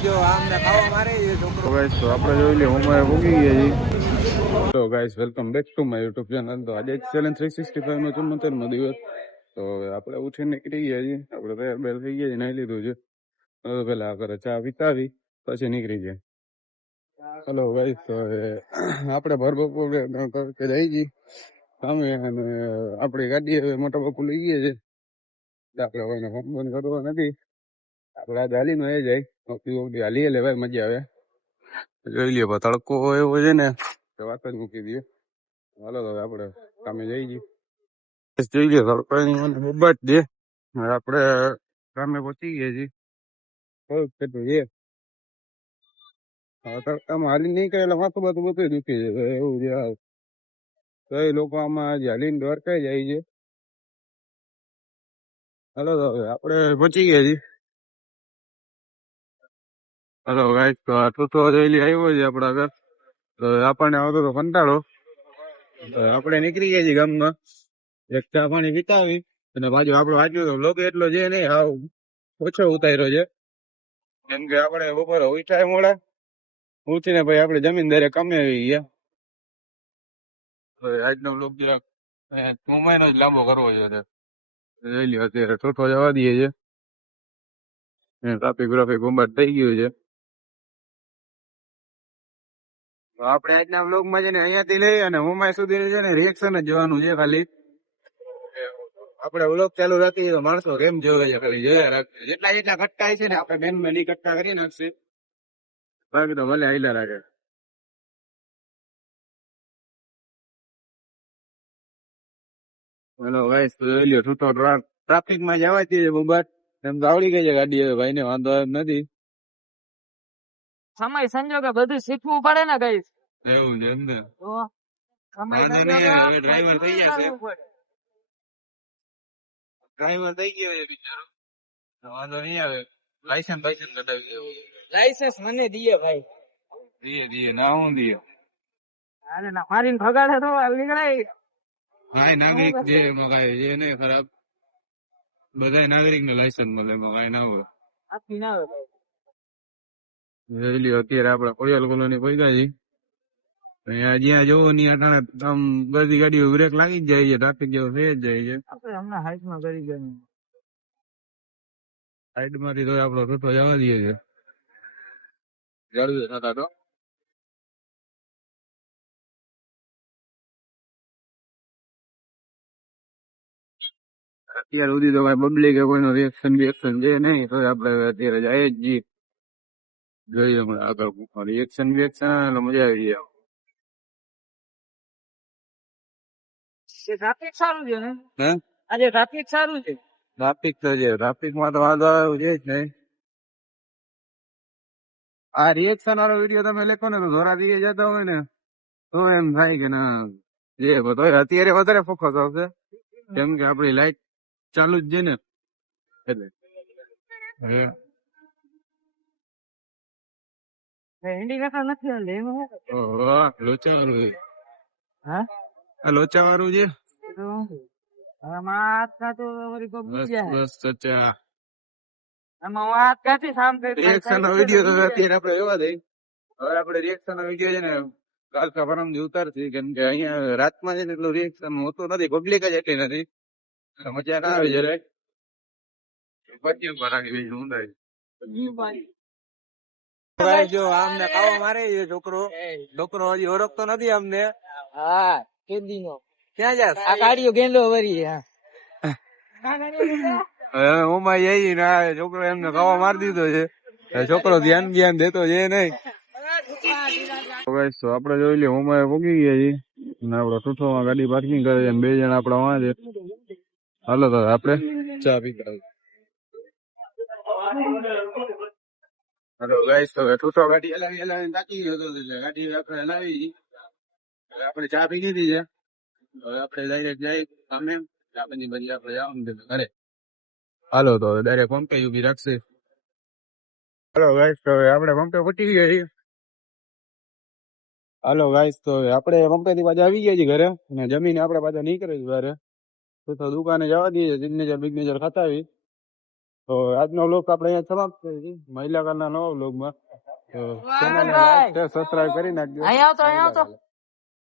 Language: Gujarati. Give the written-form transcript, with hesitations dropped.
જો આમને ખાવા મારે છોકરો ગાઈસ તો આપણે જોઈ લે હું ભૂગી ગયા છીએ. તો guys welcome back to my YouTube channel. તો આજે ચેલેન્જ 365 નો 74મો દિવસ. તો આપણે ઉઠીને નીકળી ગયા છીએ. આપણે તૈયાર બેર થઈ ગયા છીએ, નાઈ લીધું છે. તો પેલા ઘરે ચા પીતાવી પછી નીકળી જાય. હલો ગાઈસ તો આપણે ભરબપોરે કે જઈ જી સામે અને આપણી ગાડી હવે મોટા બાપુ લઈ ગયા છે. આપણે કોઈને ફોન ફોન કરવો નથી. આપણે આ હાલીને એ જાય હાલીએ લેવાય મજા આવે. જોઈ લ્યો તડકો એવો છે ને વાત જ મૂકી દઈએ. હાલો હવે આપણે કામે જઈ જઈએ. જોઈ લ્યો તડકો મને બબાટ દે. આપણે કામે પહોંચી ગયા છીએ. કેટલું છે તડકામાં હાલી નહીં કરે એટલે માથું બાથું બધું દુખી જાય એવું છે. તો એ લોકો આમાં આજે હાલીને દ્વારકાઈ જાય છે. હાલો તો હવે આપણે પહોંચી ગયા છીએ. હલો ગાઈસ તો ટૂંકો જોઈ આવ્યો છે આપણા આગળ. તો આપણને આવતો તો કંટાળો. આપણે નીકળી ગયા છીએ ગામમાં. એક ચા પાણી પીતાવી અને બાજુ આપણો વાંચ્યું તો લોક એટલો છે નહીં હાવ ઓછો ઉતાર્યો છે. કેમ કે આપણે બપોરે ઉઠાય મોડા ઉઠીને ભાઈ આપણે જમીનદારે કમે આવી ગયા. આજનો લોક જરાક મહિનો જ લાંબો કરવો છે. જોઈ લ્યો અત્યારે ઠોઠો જવા દઈએ છે. ટ્રાફિક બ્રાફિક બમ્બાટ થઈ ગયું છે. આપણે આજના બ્લોગમાં છે ને અહીંયાથી લઈ અને મુંબઈ સુધી છે ને રિએક્શન જ જોવાનું છે ખાલી. આપણે બ્લોગ ચાલુ રાખીએ તો માણસો કેમ જોવે છે ખાલી જોયા રાખે. જેટલા જેટલા કટકાય છે ને આપણે બેન બેની કટકા કરી નાખશે. બાકી તો ભલે હાઈલા રાખે. હેલો ગાઈસ તો જોઈ લ્યો છૂટો ટ્રાફિકમાં જવા દઈએ બમ્બાટ. એમ તો આવડી ગઈ છે ગાડી હવે ભાઈને વાંધો નથી. સમય સંજોગે બધું શીખવું પડે ને ગઈસ. એવું છે એમ ને. વાંધો નહીં હવે ડ્રાઈવર થઈ જશે. ડ્રાઈવર થઈ ગયો છે બિચારો. વાંધો નહીં આવે. લાયસન્સ કઢાવી દેવું. લાયસન્સ મને દીએ ભાઈ. દીએ ના હું દીએ. અરે ના મારીને ભગાડે તો નીકળાય. હા નાગરિક જે મગાય જે નહીં ખરાબ. બધા નાગરિક ને લાયસન્સ મળે એમાં કઈ ના હોય. આપી ના આવે ભાઈ. જોઈ લ્યો અત્યારે આપડે કોળિયાલ કોલોની પહોંચ્યા છીએ. અહીંયા જ્યાં જોવો ત્યાં આમ બધી ગાડીઓ બ્રેક લાગી જ જાય છે. ટ્રાફિક જેવો થઈ જ જાય છે. આપણે હમણાં હાઈટમાં કરી ગયા. સાઈડ માંથી તો આપડો ટોટો જવા દઈએ છે. જાડું થતા તો અત્યાર સુધી તો કઈ પબ્લિક કોઈનો રિએક્શન છે નહીં. તો આપડે અત્યારે જાય જ છીએ. જોઈએ હમણાં આગળ રિએક્શન એટલે મજા આવી જાય. ટ્રાફિક સારું છે ને હે આજે ટ્રાફિક સારું છે. ટ્રાફિક તો છે. ટ્રાફિકમાં તો વાંધો આવ્યો છે જ નહીં. આ રિએક્શન વાળો વિડીયો તમે લેખો ને તો ધોરા દીએ જતા હોય ને તો એમ થાય કે ના જે બધો અત્યારે વધારે ફોકસ આવશે. કેમ કે આપડી લાઈટ ચાલુ જ છે ને એટલે ઇન્ડિકેટર નથી હાલે એમાં લોચા વાળું છે. હા આ લોચા વાળું છે. આમાં હાથ કાઢો વળી કોક બસ બીજા હે. બસ ચચા આમાં હું હાથ કાઢી સામ કરી રિએક્શન નો વિડીયો તો અત્યારે આપણે એવા દઈ. હવે આપણે રિએક્શન નો વિડીયો છે ને કાલકા પરમ દી ઉતારથી. કેમ કે અહીંયા રાતમાં છે ને એટલું રિએક્શન હોતું નથી. પબ્લિક જ એટલી નથી. મજા ના આવે જરાય. પછી ઉપર રાખી બીજું ઊંધાય. ભાઈ જો આમને ખાવા મારે છોકરો હજી ઓળખતો નથી અમને. હા કેદીનો ક્યાં જાસ આ ગાડીઓ ગેંડો વરી. હવે ઓમાં જઈ ને આ છોકરો એમને ખાવા મારી દીધો છે. છોકરો ધ્યાન દેતો છે નહીં. આપડે જોઈ લઈએ ઓમાં પૂગી ગયા છીએ. આપડે ટૂંઠોમાં ગાડી પાર્કિંગ કરે છે. 2 જણા આપડા વાં છે. હાલો તો આપડે ચા પીતા. હેલો ગાઈસ તો ટૂંઠો ગાડી હલાવી તાકી ગયો હતો એટલે ગાડી આપણે હલાવી. આપણે ચા પી લીધી છે. હવે આપણે ડાયરેક્ટ જઈ સામે પછી આપણે જવાનું ઘરે. હાલો તો ડાયરેક્ટ પંપે ઉભી રાખશે. હાલો ગાઈસ તો આપણે પંપે પહોંચી ગયા છીએ. હાલો ગાઈસ તો આપણે પંપે થી પાછા આવી ગયા છીએ ઘરે અને જમીને આપણે પાછા નીકળે ઘરે. તો દુકાને જવા દઈએ સિગ્નેચર બિગ્નેચર ખાતા આવી. તો આજનો વ્લોગ આપણે અહીંયા સમાપ્ત કરીએ છીએ મહિલા કારના નવા વ્લોગમાં. તો ચેનલને લાઈક શેર સબસ્ક્રાઇબ કરી નાખજો. અહીંયા આવતો